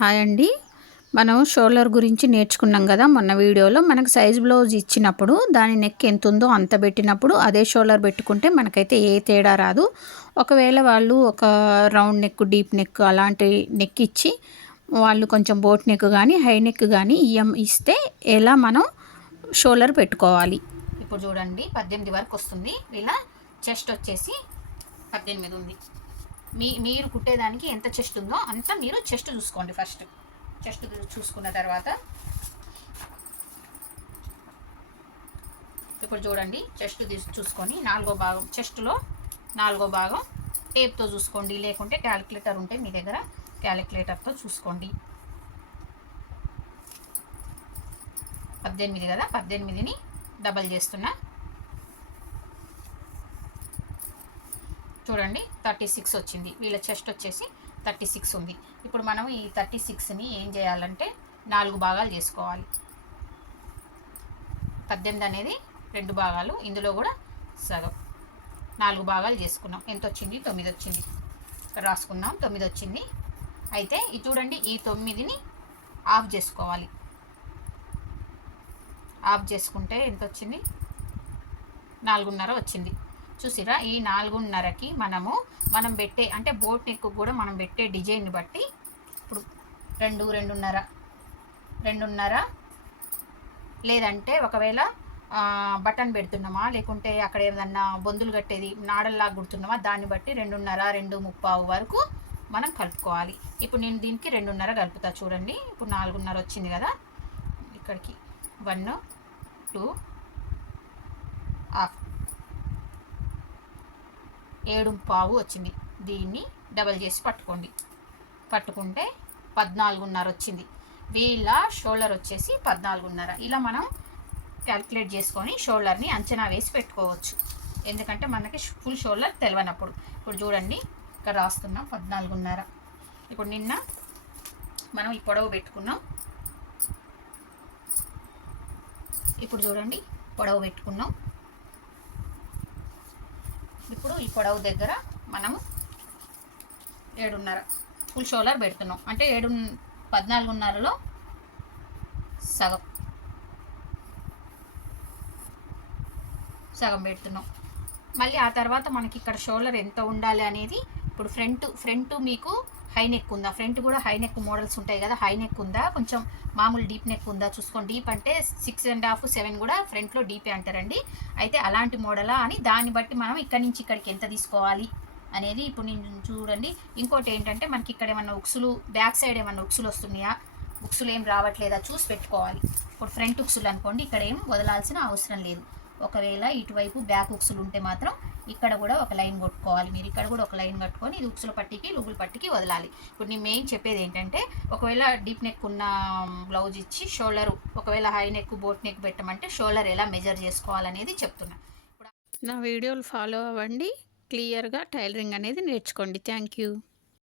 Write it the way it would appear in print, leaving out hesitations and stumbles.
Hi అండి. మనం shoulder గురించి నేర్చుకున్నాం కదా మొన్న వీడియోలో. మనకు సైజ్ బ్లౌజ్ ఇచ్చినప్పుడు దాని నెక్ ఎంత ఉందో అంత పెట్టినప్పుడు అదే షోల్డర్ పెట్టుకుంటే మనకైతే ఏ తేడా రాదు. ఒకవేళ వాళ్ళు ఒక రౌండ్ నెక్, డీప్ నెక్ అలాంటి నెక్ ఇచ్చి వాళ్ళు కొంచెం బోట్ నెక్ కానీ హై నెక్ కానీ ఇస్తే ఎలా మనం షోల్డర్ పెట్టుకోవాలి. ఇప్పుడు చూడండి 18 వరకు వస్తుంది. ఇలా చెస్ట్ వచ్చేసి 18 ఉంది. మీరు కుట్టేదానికి ఎంత చెస్ట్ ఉందో అంత మీరు చెస్ట్ చూసుకోండి. ఫస్ట్ చెస్ట్ చూసుకున్న తర్వాత ఇప్పుడు చూడండి చెస్ట్ చూసుకొని 4వ భాగం, చెస్ట్లో 4వ భాగం టేప్తో చూసుకోండి, లేకుంటే క్యాలిక్యులేటర్ ఉంటే మీ దగ్గర క్యాలిక్యులేటర్తో చూసుకోండి. 18 కదా, 18ని డబల్ చేస్తున్నా. చూడండి 36 వచ్చింది. వీళ్ళ చెస్ట్ వచ్చేసి 36 ఉంది. ఇప్పుడు మనం ఈ 36ని ఏం చేయాలంటే 4 భాగాలు చేసుకోవాలి. 18 అనేది 2 భాగాలు, ఇందులో కూడా సగం 4 భాగాలు చేసుకున్నాం. ఎంత వచ్చింది? 9 వచ్చింది. రాసుకున్నాం 9 వచ్చింది. అయితే ఇది చూడండి, ఈ 9ని ఆఫ్ చేసుకోవాలి. ఆఫ్ చేసుకుంటే ఎంత వచ్చింది? 4.5 వచ్చింది. చూసిరా, ఈ 4.5కి మనం పెట్టే అంటే బోట్ నెక్ కూడా మనం పెట్టే డిజైన్ని బట్టి ఇప్పుడు 2.5 లేదంటే ఒకవేళ బటన్ పెడుతున్నామా, లేకుంటే అక్కడ ఏదన్నా బొందులు కట్టేది నాడల్లాగా కుడుతున్నామా, దాన్ని బట్టి 2.5, 2.35 వరకు మనం కలుపుకోవాలి. ఇప్పుడు నేను దీనికి 2.5 కలుపుతా. చూడండి, ఇప్పుడు 4.5 వచ్చింది కదా, ఇక్కడికి 1, 2 హాఫ్ 7.5 వచ్చింది. దీన్ని డబల్ చేసి పట్టుకుంటే 14.5 వచ్చింది. వీళ్ళ షోల్డర్ వచ్చేసి 14.5. ఇలా మనం క్యాల్కులేట్ చేసుకొని షోల్డర్ని అంచనా వేసి పెట్టుకోవచ్చు. ఎందుకంటే మనకి ఫుల్ షోల్డర్ తెలియనప్పుడు. ఇప్పుడు చూడండి, ఇక్కడ రాస్తున్నాం 14.5. ఇప్పుడు నిన్న మనం ఈ పొడవు పెట్టుకున్నాం. ఇప్పుడు చూడండి, పొడవు పెట్టుకున్నాం. ఇప్పుడు ఈ పొడవు దగ్గర మనము 7.5 ఫుల్ షోల్డర్ పెడుతున్నాం. అంటే 14.5లో సగం పెడుతున్నాం. మళ్ళీ ఆ తర్వాత మనకి ఇక్కడ షోల్డర్ ఎంత ఉండాలి అనేది, ఇప్పుడు ఫ్రంట్ మీకు హై నెక్ ఉందా, ఫ్రంట్ కూడా హై నెక్ మోడల్స్ ఉంటాయి కదా, హై నెక్ ఉందా, కొంచెం మామూలు డీప్ నెక్ ఉందా చూసుకోండి. డీప్ అంటే 6.5, 7 కూడా ఫ్రంట్లో డీపే అంటారండి. అయితే అలాంటి మోడలా అని దాన్ని బట్టి మనం ఇక్కడి నుంచి ఇక్కడికి ఎంత తీసుకోవాలి అనేది ఇప్పుడు నేను చూడండి. ఇంకోటి ఏంటంటే మనకి ఇక్కడ ఏమన్నా ఉక్సులు, బ్యాక్ సైడ్ ఏమన్నా ఉక్సులు వస్తున్నాయా, ఉక్సులు ఏం రావట్లేదా చూసి పెట్టుకోవాలి. ఇప్పుడు ఫ్రంట్ ఉక్సులు అనుకోండి, ఇక్కడ ఏం వదలాల్సిన అవసరం లేదు. ఒకవేళ ఇటువైపు బ్యాక్ ఉక్సులు ఉంటే మాత్రం ఇక్కడ కూడా ఒక లైన్ కొట్టుకోవాలి. మీరు ఇక్కడ కూడా ఒక లైన్ కట్టుకొని ఇది ఉక్సుల పట్టికి, లూగుల పట్టికి వదలాలి. ఇప్పుడు నేను మెయిన్ చెప్పేది ఏంటంటే, ఒకవేళ డీప్ నెక్ ఉన్న బ్లౌజ్ ఇచ్చి షోల్డర్, ఒకవేళ హై నెక్, బోట్ నెక్ పెట్టమంటే షోల్డర్ ఎలా మెజర్ చేసుకోవాలనేది చెప్తున్నా. నా వీడియోలు ఫాలో అవ్వండి, క్లియర్గా టైలరింగ్ అనేది నేర్చుకోండి. Thank you.